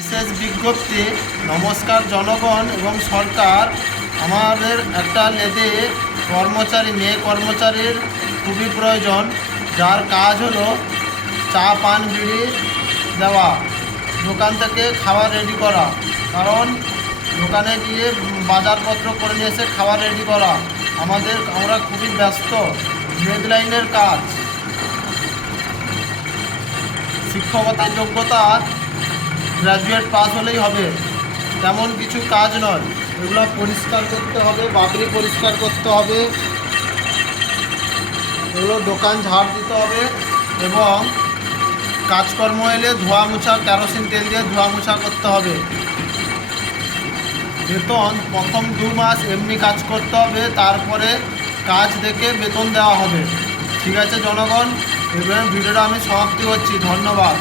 বিশেষ বিজ্ঞপ্তি। নমস্কার জনগণ এবং সরকার, আমাদের একটা লেদে মেয়ে কর্মচারীর খুবই প্রয়োজন, যার কাজ হলো চা পান বিড়ি দেওয়া, দোকান থেকে খাবার রেডি করা। কারণ দোকানে গিয়ে বাজারপত্র করে নিয়ে এসে খাবার রেডি করা। আমরা খুবই ব্যস্ত। ডেডলাইনের কাজ। শিক্ষকতার যোগ্যতা গ্র্যাজুয়েট পাস হলেই হবে, তেমন কিছু কাজ নয়। এগুলো পরিষ্কার করতে হবে, বাবরি পরিষ্কার করতে হবে, এগুলো দোকান ঝাড় দিতে হবে এবং কাজকর্ম এলে ধোয়া মোছা, কেরোসিন তেল দিয়ে ধোয়া মোছা করতে হবে। বেতন প্রথম 2 মাস এমনি কাজ করতে হবে, তারপরে কাজ দেখে বেতন দেওয়া হবে। ঠিক আছে জনগণ, এবার ভিডিওটা আমি সমাপ্তি করছি। ধন্যবাদ।